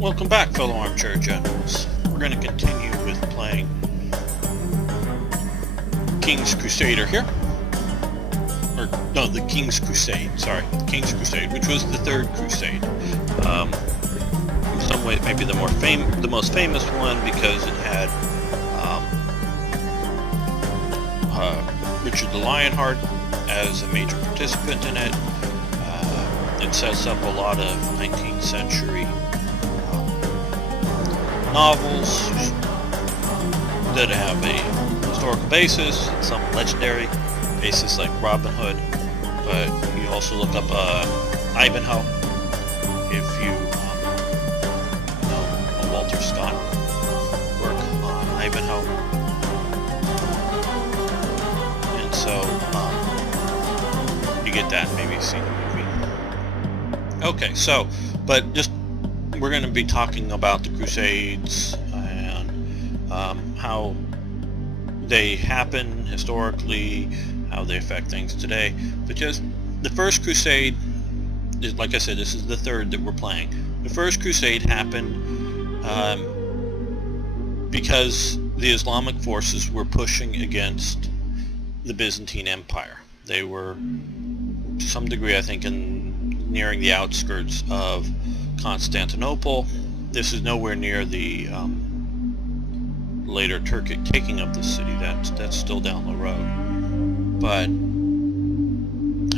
Welcome back, fellow armchair generals. We're going to continue with playing Kings Crusader here. Or, no, the Kings Crusade, sorry. Kings Crusade, which was the third crusade. In some ways, maybe the most famous one because it had Richard the Lionheart as a major participant in it. It sets up a lot of 19th century novels that have a historical basis, some legendary basis like Robin Hood, but you also look up Ivanhoe if you know Walter Scott work on Ivanhoe, and so you get that, maybe see the movie. Okay, so, but just we're going to be talking about the Crusades and how they happen historically, how they affect things today. But just the first crusade, like I said, this is the third that we're playing. The first crusade happened because the Islamic forces were pushing against the Byzantine Empire. They were, to some degree, I think, nearing the outskirts of Constantinople. This is nowhere near the later Turkic taking of the city. That's still down the road. But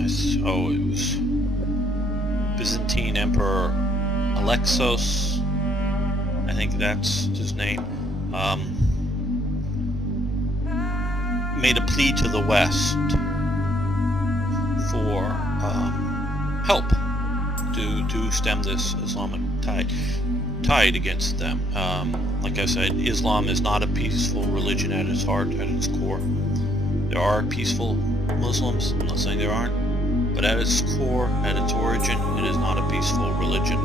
so it was Byzantine Emperor Alexos, I think that's his name, made a plea to the West for help to stem this Islamic tide against them. Like I said, Islam is not a peaceful religion at its heart, at its core. There are peaceful Muslims, I'm not saying there aren't, but at its core, at its origin, it is not a peaceful religion.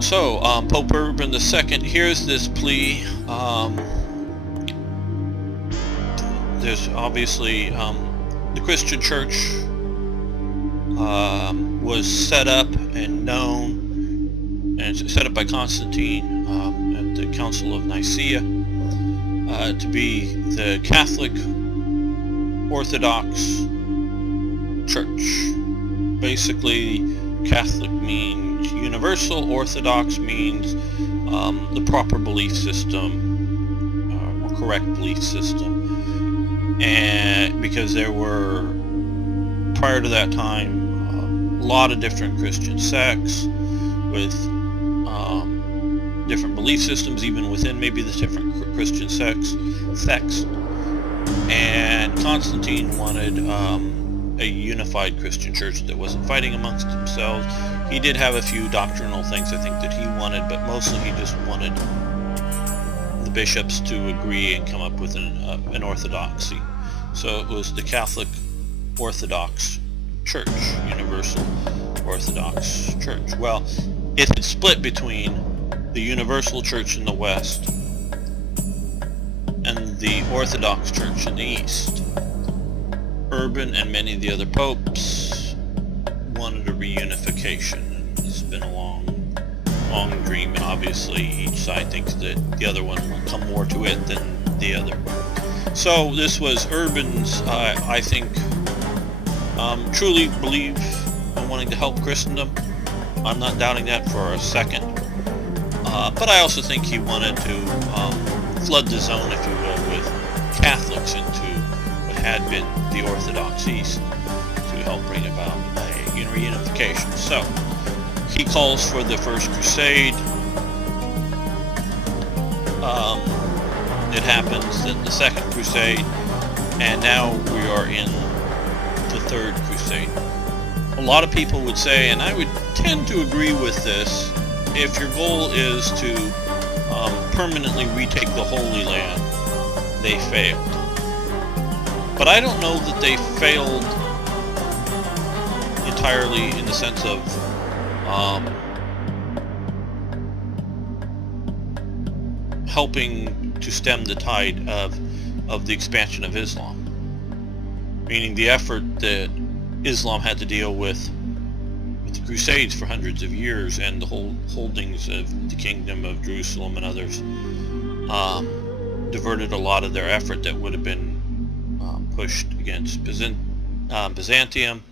So, Pope Urban II hears this plea. There's obviously the Christian Church was set up and known, and set up by Constantine at the Council of Nicaea to be the Catholic Orthodox Church. Basically, Catholic means universal, Orthodox means the proper belief system, or correct belief system. And because there were, prior to that time, a lot of different Christian sects with different belief systems, even within maybe the different Christian sects. And Constantine wanted a unified Christian church that wasn't fighting amongst themselves. He did have a few doctrinal things I think that he wanted, but mostly he just wanted the bishops to agree and come up with an orthodoxy. So it was the Catholic Orthodox Church, Universal Orthodox Church. Well, it had split between the Universal Church in the West and the Orthodox Church in the East. Urban and many of the other popes wanted a reunification. It's been a long dream, and obviously each side thinks that the other one will come more to it than the other. So this was Urban's, I think, truly believe in wanting to help Christendom. I'm not doubting that for a second. But I also think he wanted to flood the zone, if you will, with Catholics into what had been the Orthodox East to help bring about a reunification. So he calls for the First Crusade. It happens in the Second Crusade, and now we are in the Third Crusade. A lot of people would say, and I would tend to agree with this, if your goal is to permanently retake the Holy Land, they failed. But I don't know that they failed entirely in the sense of helping to stem the tide of the expansion of Islam. Meaning the effort that Islam had to deal with the Crusades for hundreds of years, and the whole holdings of the Kingdom of Jerusalem and others diverted a lot of their effort that would have been pushed against Byzantium.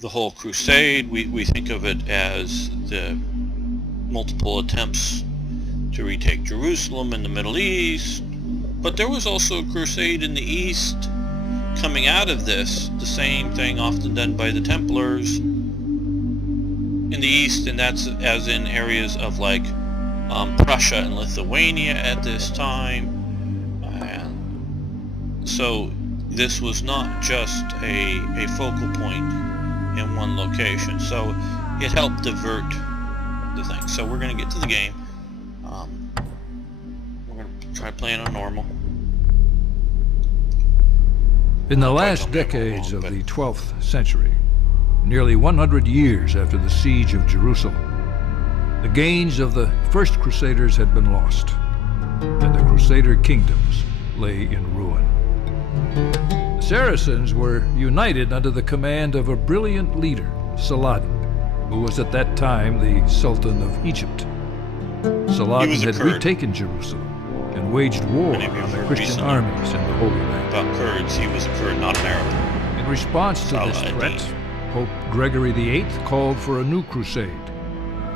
The whole crusade, we think of it as the multiple attempts to retake Jerusalem in the Middle East, but there was also a crusade in the East coming out of this, the same thing often done by the Templars in the East, and that's as in areas of like Prussia and Lithuania at this time. And so this was not just a focal point in one location, so it helped divert the thing. So we're going to get to the game. We're going to try playing on normal. In the last decades of the 12th century, nearly 100 years after the siege of Jerusalem, the gains of the first Crusaders had been lost, and the Crusader kingdoms lay in ruin. The Saracens were united under the command of a brilliant leader, Saladin, who was at that time the Sultan of Egypt. Saladin had retaken Jerusalem and waged war on the Christian armies in the Holy Land. About Kurds, he was a Kurd, not an Arab. In response to this threat, Pope Gregory VIII called for a new crusade.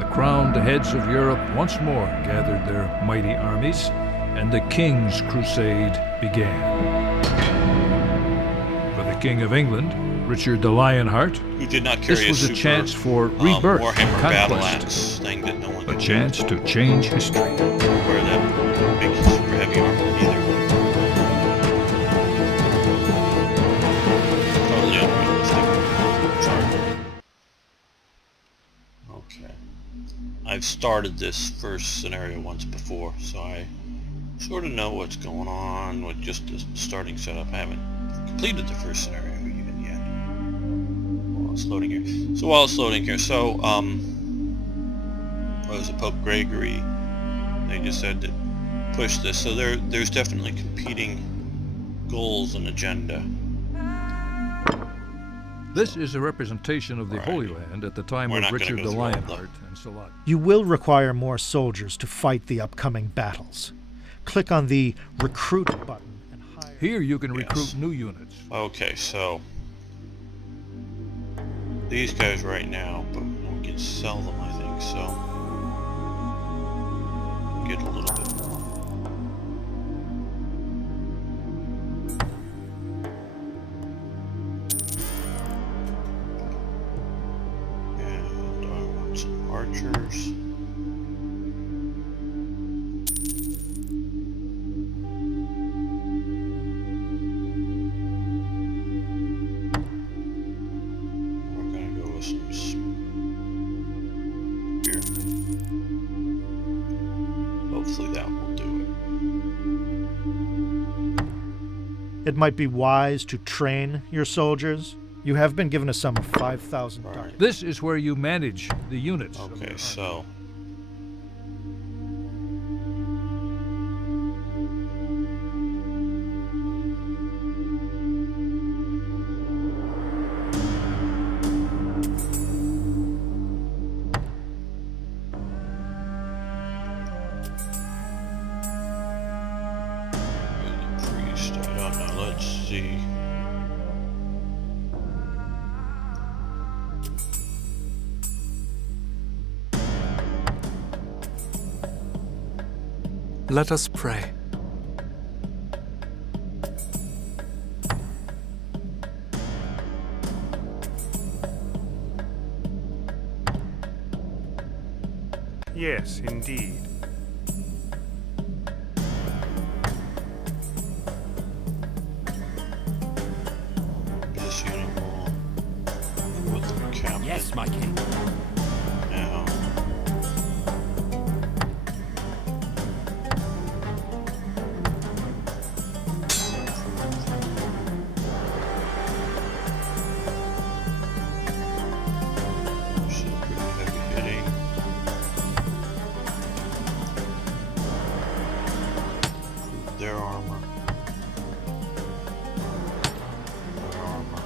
The crowned heads of Europe once more gathered their mighty armies, and the King's Crusade began. For the King of England, Richard the Lionheart, who did not carry this was a chance for rebirth and conquest, thing that no one a chance to change history. Wear that big super heavy armor either. Totally unrealistic. Sorry. Okay. I've started this first scenario once before, so I sort of know what's going on with just the starting setup. I haven't completed the first scenario even yet. While it's loading here. So while it's loading here, so what was it, Pope Gregory? They just said to push this. So there's definitely competing goals and agenda. This is a representation of the Holy Land at the time of Richard the Lionheart and Saladin. You will require more soldiers to fight the upcoming battles. Click on the Recruit button and hire. Here you can recruit new units. Okay, so these guys right now, but we can sell them, I think, so get a little bit more. And I want some archers. Hopefully that will do it. It might be wise to train your soldiers. You have been given a sum of 5,000 dollars. This is where you manage the units. Okay, so let us pray. Yes, indeed. this unit will with the captain. Yes, my king. Now their armor. Their armor.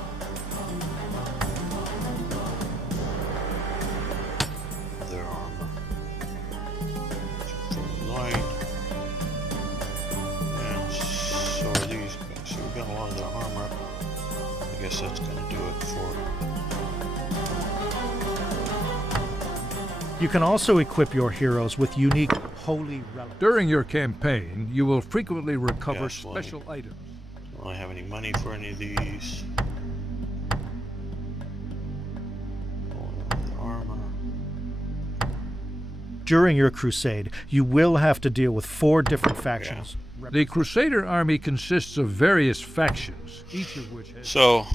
You can also equip your heroes with unique holy relics. During your campaign, you will frequently recover Yes, well, special items. I don't have any money for any of these. Armor. During your crusade, you will have to deal with 4 different factions. The Crusader army consists of various factions, each of which has... So,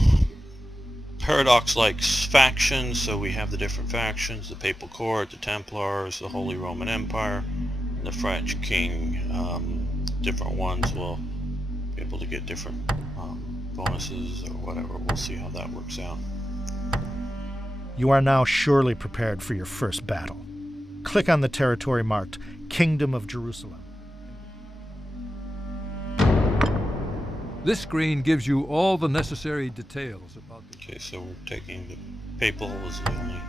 Paradox likes factions, so we have the different factions: the Papal Court, the Templars, the Holy Roman Empire, and the French King. Different ones will be able to get different bonuses or whatever. We'll see how that works out. You are now surely prepared for your first battle. Click on the territory marked Kingdom of Jerusalem. This screen gives you all the necessary details about the... Okay, so we're taking the Papal as the only...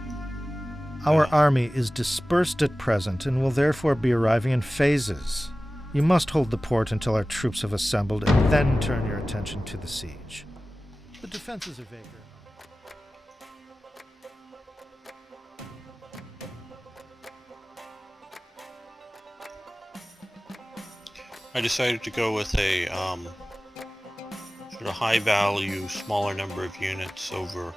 Our army is dispersed at present and will therefore be arriving in phases. You must hold the port until our troops have assembled and then turn your attention to the siege. The defenses of Acre. I decided to go with a sort of high value, smaller number of units over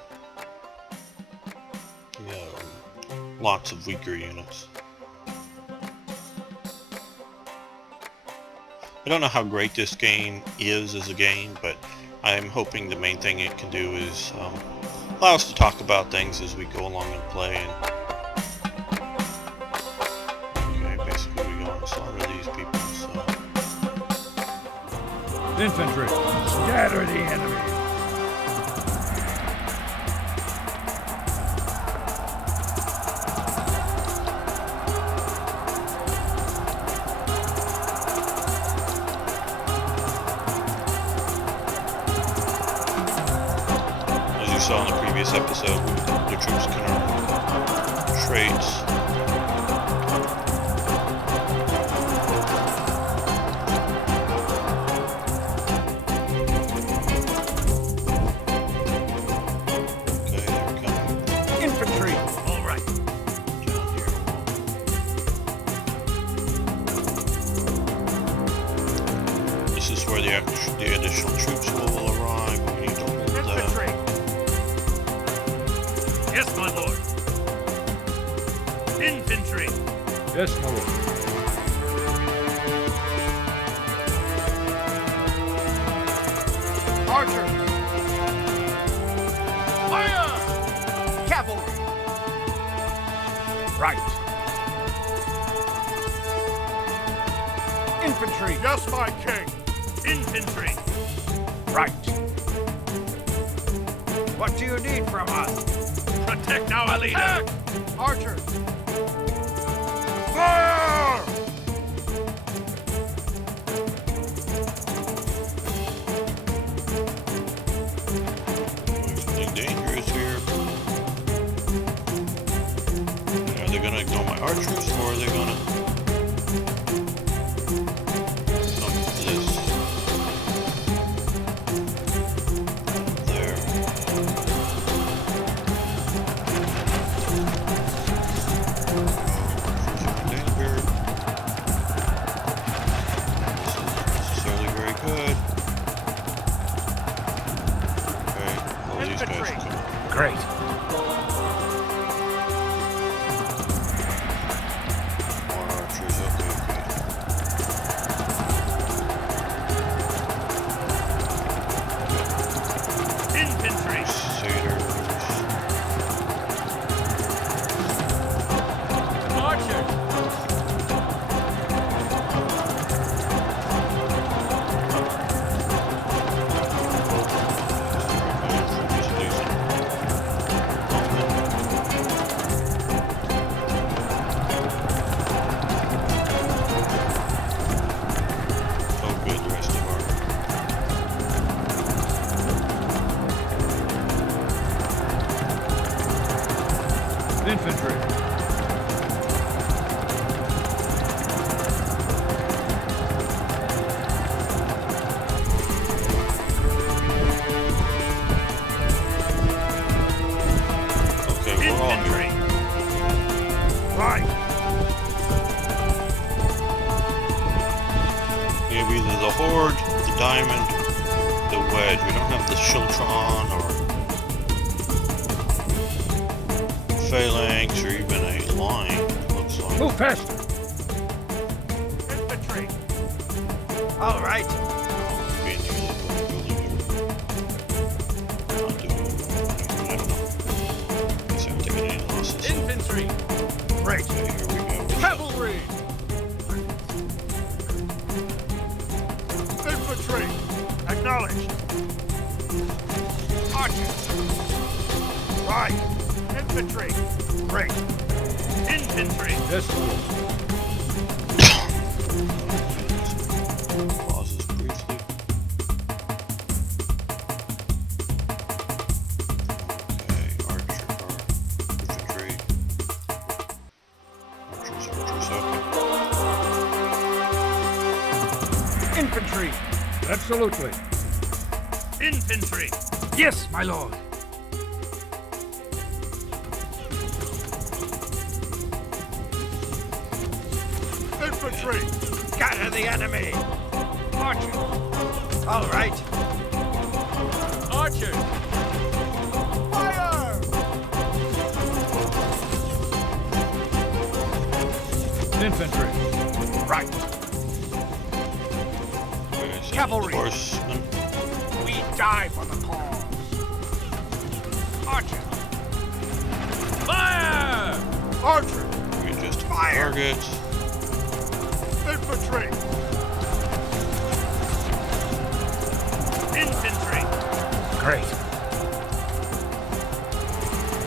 lots of weaker units. I don't know how great this game is as a game, but I'm hoping the main thing it can do is allow us to talk about things as we go along and play. Okay, basically we go and slaughter these people. So. Infantry, scatter the enemy. Saw in the previous episode, the troops can earn traits. Okay, there we go. Infantry, all right. Down here. This is where the additional troops will arrive. We need to hold that. Yes, my lord. Infantry. Yes, my lord. Archers. Fire! Cavalry. Right. Infantry. Yes, my king. Infantry. Right. What do you need from us? Protect our leader! Attack! Archers! Fire! Something dangerous here. Are they gonna ignore my archers, or are they gonna come for this? There. Danger. This isn't necessarily very good. Okay, all these guys are coming. Great. More archers, okay. Infantry. Crusaders. Archers. Infantry. Okay, we're all here. Right. We have either the Horde, the Diamond, the Wedge. We don't have the Shiltron or Phalanx or even a Line, looks like. Move faster! Infantry. All right. Being nearly building here. Not doing I don't know. Guess I haven't taken any losses. Infantry. Great. Okay, here we go. Cavalry. Infantry. Acknowledged. Archers. Right. Infantry. Great. Infantry. Yes, Lord. Pauses briefly. Okay, infantry. Archers, okay. Infantry. Absolutely. Infantry. Yes, my lord. Infantry. Scatter the enemy. Archers. All right. Archers. Fire. Infantry. Right. Okay, so Cavalry. Horsemen. We die for the cause. Archer. Fire! Archer. Readjust Fire. targets. Infantry. Infantry. Great.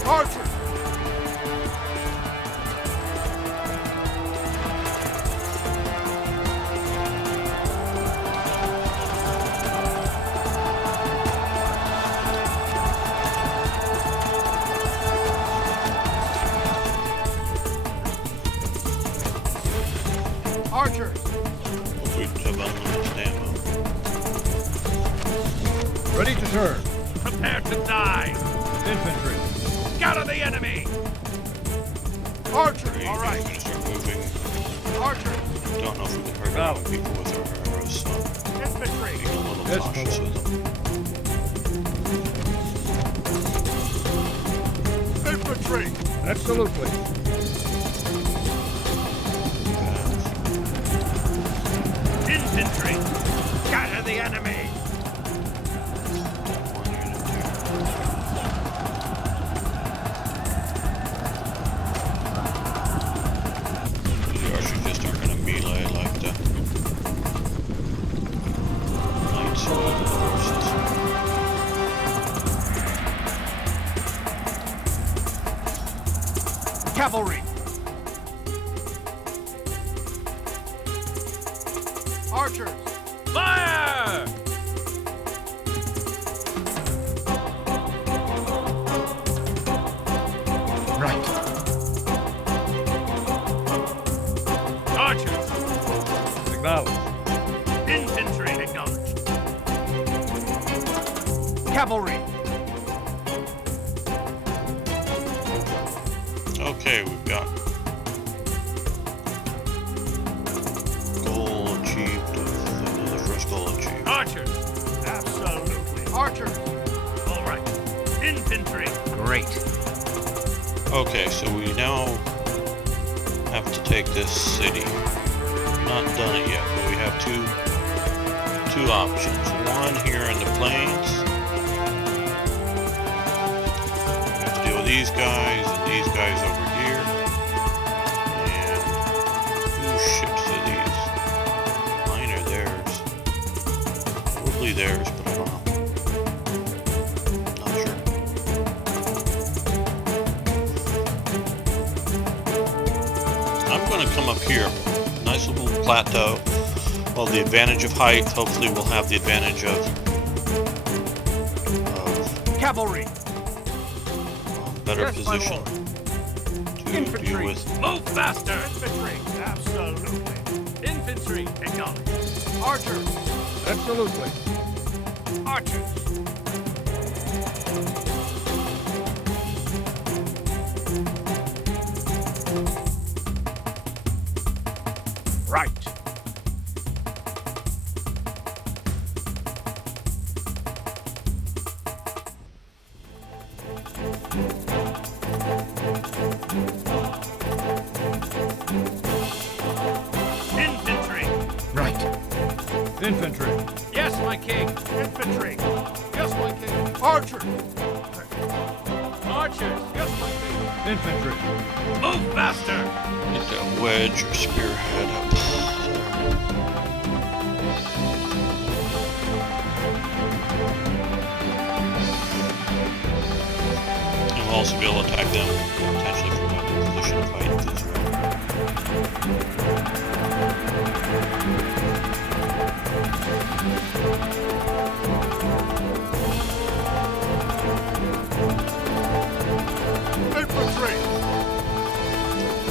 Archer. Archers. Hopefully we have unlimited ammo. Ready to turn. Prepare to die. Infantry. Scatter the enemy. Archer. Okay, All right. I'm gonna start moving. Archer. Don't know if we can hurt Now. any people with our arrows, so Infantry. being a little Yes, cautious with them. Infantry. Absolutely. Infantry. Scatter the enemy. One unit here. The archers just aren't gonna melee like the knights would with the horses. Cavalry. Archers. Fire! Right. Archers. Acknowledged. Infantry acknowledged. Cavalry. Okay, we've got goal achieved. The first goal achieved. Archers. Absolutely. Archers. All right. Infantry. Great. Okay, so we now have to take this city. We've not done it yet, but we have two options. One here in the plains. We have to deal with these guys and these guys over here. And whose ships are these? Mine or theirs? Probably theirs, but I don't know. Not sure. I'm going to come up here. Nice little plateau. Well, the advantage of height. Hopefully we'll have the advantage of Cavalry. better Yes, my position lord. to deal Infantry. with. Move faster. Infantry. Absolutely. Infantry. Acknowledged. Archers. Absolutely. Archers. Infantry. Yes, my king. Infantry. Yes, my king. Archers. Archers. Yes, my king. Infantry. Move faster. Get that wedge or spearhead up. And we'll also be able to attack them potentially from a position of height as well. Infantry.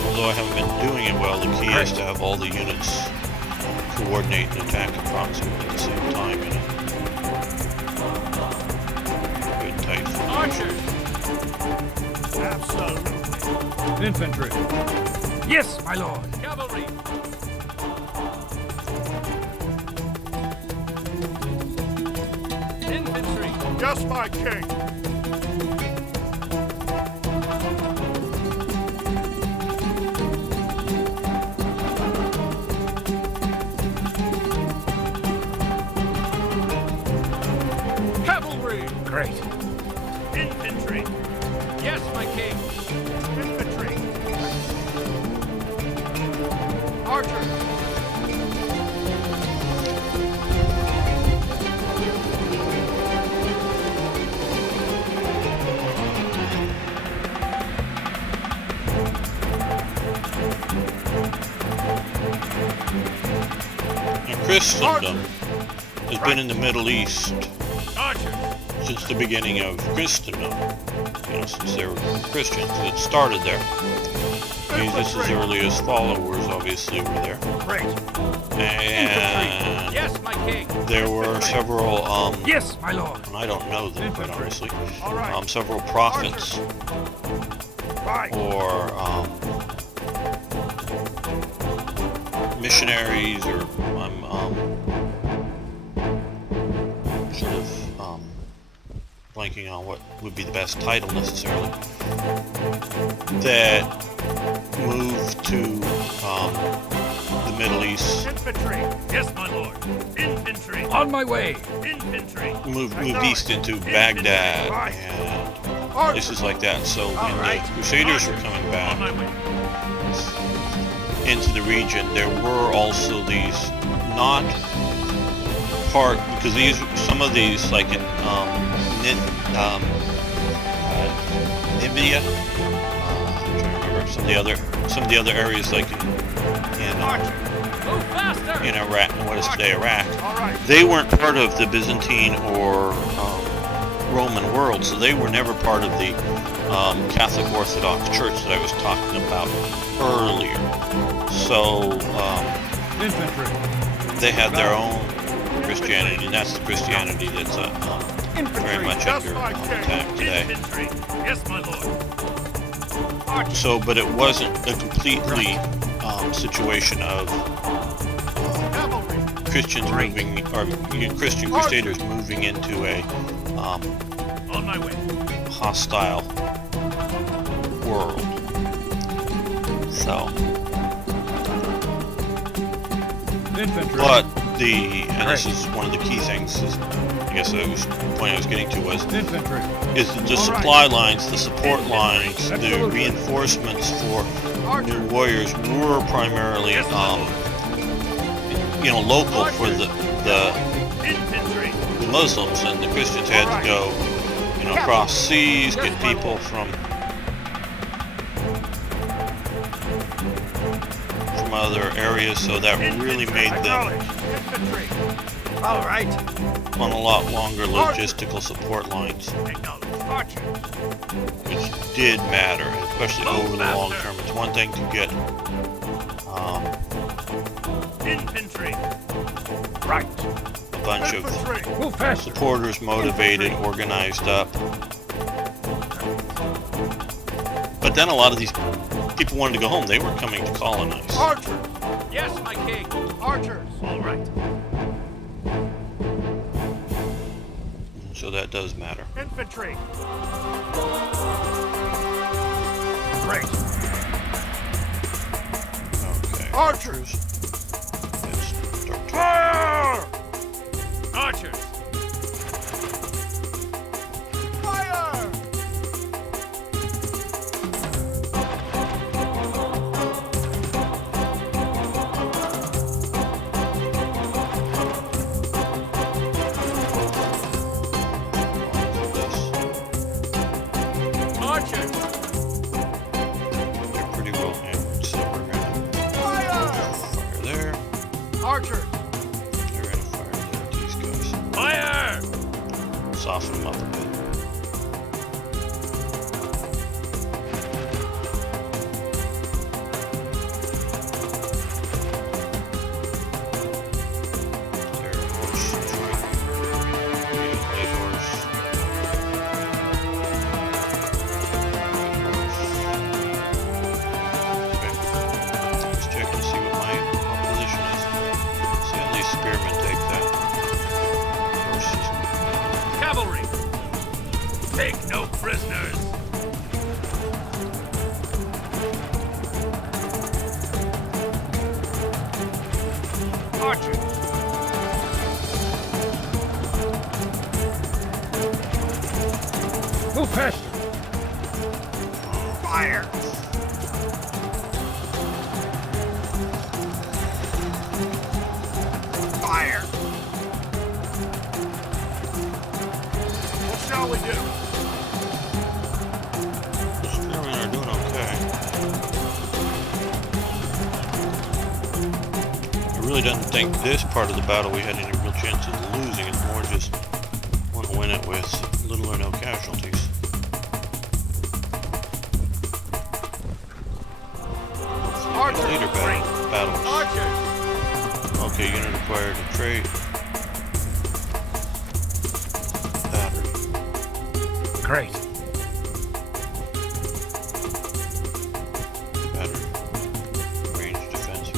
Although I haven't been doing it well, the key is to have all the units coordinate and attack approximately at the same time in a good tight formation. Archers. Absolutely. Infantry. Yes, my lord. Cavalry. Infantry. Yes, my king. Cavalry. Great. Infantry. Yes, my king. Infantry. Archers. Now, Christendom has been in the Middle East Archers. since the beginning of Christendom. You know, since they were Christians, it started there. Jesus' earliest followers obviously were there. Great. And Yes, my king. there were several, Yes, my lord. and I don't know them quite honestly, All right. several prophets Right. or missionaries, or I'm sort of blanking on what would be the best title necessarily, that moved to the Middle East, Infantry. Yes, my lord. Infantry. On my way. Infantry. moved east into Baghdad and places like that. So when the Crusaders were coming On back my way. into the region, there were also these not part, because these, some of these, like in Libya, I'm trying to remember some of the other areas, like in Move faster. in Iraq, what is today Iraq, All right. they weren't part of the Byzantine or Roman world, so they were never part of the Catholic Orthodox Church that I was talking about earlier. So Infantry. they had their own Christianity, and that's the Christianity that's very much under attack today. Infantry. Yes, my lord. So, but it wasn't a completely situation of Cavalry. Christians moving, or Christian Crusaders moving into a On my way. hostile world. So, Infantry. but and this is one of the key things, is, I guess the point I was getting to was, Infantry. is the supply lines, the support lines, the Absolutely. reinforcements for new warriors were primarily, local for the Infantry. Muslims, and the Christians had to go, across seas, get people from other areas, so that really made them Infantry. All right. on a lot longer logistical support lines, Acknowledge. Archers. which did matter, especially over the long term. It's one thing to get Infantry. Right. a bunch of Infantry. Move faster. supporters motivated, organized up, but then a lot of these people wanted to go home. They weren't coming to colonize. Archers. Yes, my king. Archers. All right. So that does matter. Infantry. Great. Okay. Archers. Let's start to- Fire! we do? The spearmen are doing okay. I really didn't think this part of the battle we had any real chance of losing. It's more just want to win it with little or no casualties. Archers, Later battles. Archers! Okay, unit acquired a trait. Battery. Great. Battery. Range defense.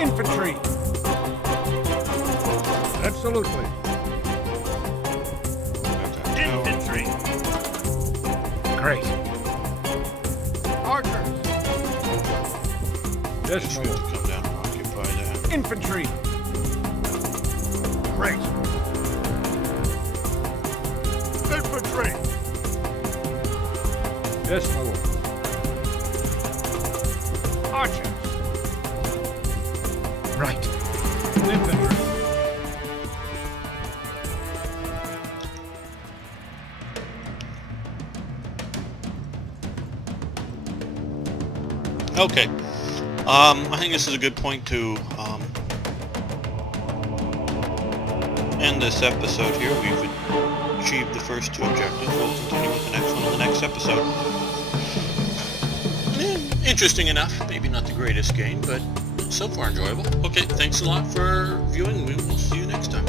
Infantry! Absolutely. Infantry! Great. Archers! Yes, Just my have lord. to come down and occupy that. Infantry! Great. Infantry! Yes, my lord. Archers! Right. Infantry. Okay. I think this is a good point to end this episode here. We've achieved the first two objectives. We'll continue with the next one in the next episode. Interesting enough. Maybe not the greatest game, but so far enjoyable. Okay, thanks a lot for viewing. We will see you next time.